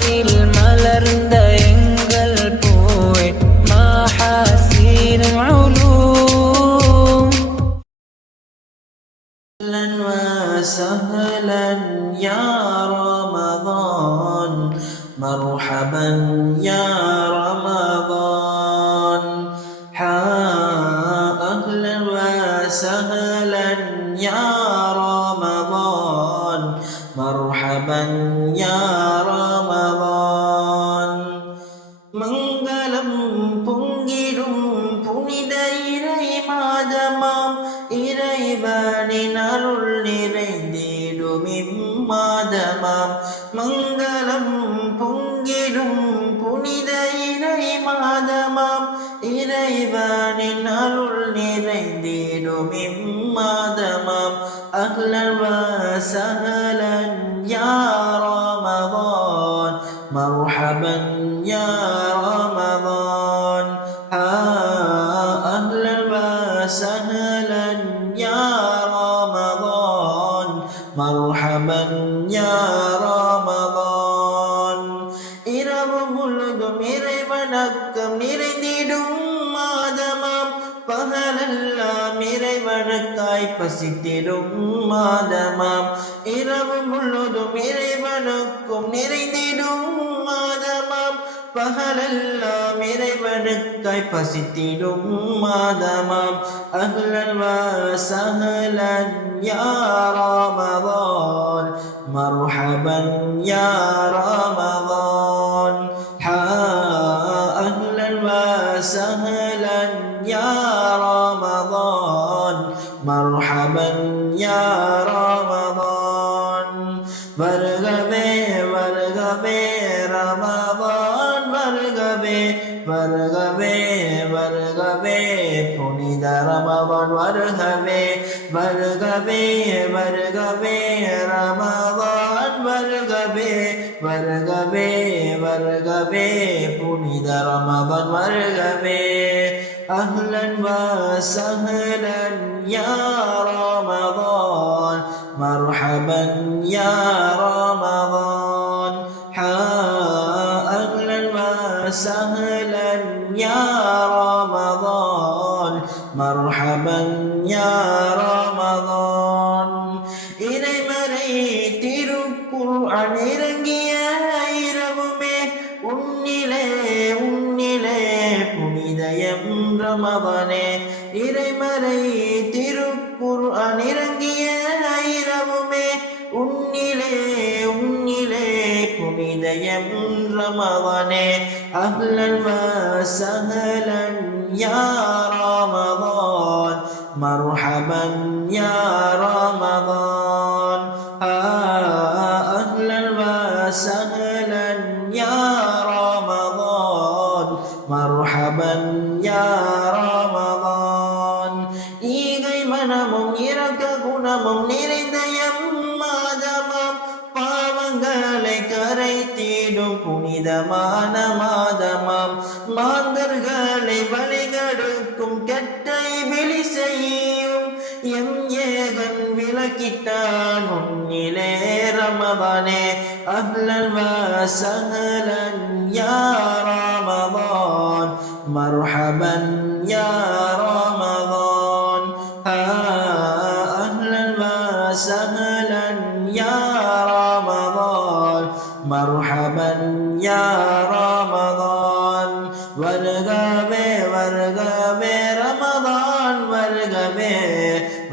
மாறில் மலர்ந்த எங்கள் பூவே மாஹாசீனுல் உலூம். أهلا وسهلا يا رمضان مرحبا يا رمضان أهلا وسهلا يا رمضان مرحبا يا رمضان மங்களம் பொங்கிடும் புனித இறை மாதமாம் இறைவனின் அருள் நிறைந்திடும் இம்மாதமாம். மங்களம் பொங்கிடும் புனித இறை மாதமாம் இறைவனின் அருள் நிறைந்திடும் இம்மாதமாம். அஹ்லன் வஸஹலன் யா ரமதான் مرحبا يا رمضان أهلا وسهلا يا رمضان مرحبا يا رمضان இரவு முழுதும் இறைவணக்கம் நிறைந்திடும் மாதமாம் பகலெல்லாம் இறைவனுக்காய் பசித்திடும் மாதமாம். இரவு முழுதும் இறைவனுக்கும் நிறைந்திடும் மாதமாம் பகலெல்லாம் இறைவனுக்காய் பசித்திடும் மாதமாம். அஹ்லன் வஸஹலன் யா ரமதான் மர்ஹபன் யா ரமதான் அஹ்லன் வஸஹலன் யா ரமதான் மர்ஹபன் யா ரமதான். வருகவே வருகவே ரமதான் வருகவே வருகவே வருகவே புனித ரமதான் வருகவே வருகவே வருகவே ரமதான் வருகவே வருகவே வருகவே புனித ரமதான் வருகவே. أهلا وسهلا يا رمضان مرحبا يا رمضان أهلا وسهلا يا رمضان مرحبا يا رمضان இறைமறை திருக்குர்ஆன் இறங்கிய இரவுமே உன்னிலே உன்னிலே புனிதயம் ரமதானே. இறைமறை திருக்குர்ஆன் இறங்கிய இரவுமே உன்னிலே உன்னிலே புனிதயம் ரமதானே. அஹ்லன் வஸஹலன் யா ரமதான் மர்ஹபன் யா ரமதான் அஹ்லன் வஸஹலன் யா ரமதான் மர்ஹபன் யா ரமதான். ஈகை மனமும் இரக்க குணமும் நிறைந்த மாதமாம் பாவங்களை கரைத்திடும் புனிதமான மாதமாம். மாந்தர்களை வழிகெடுக்கும் கெட்ட இபிலிசையும் எம் ஏகன் விலக்கிட்டான் உன்னிலே ரமதானே. அஹ்லன் வஸஹலன் யா ரமதான் மர்ஹபன் யா ரமதான் அஹ்லன் வஸஹலன் யா ரமதான் மர்ஹபன் யா ரமதான். வருகவே வருகவே ரமதான் வருகவே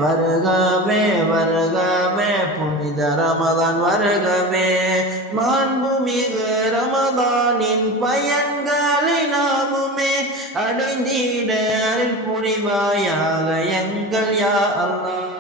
வருகவே வருகவே புனித ரமதான் வருகவே. மாண்புமிகு ரமதானின் பயன்களை நாமுமே அடைந்திட அருள் புரிவாயாக எங்கள் யா அல்லாஹ்.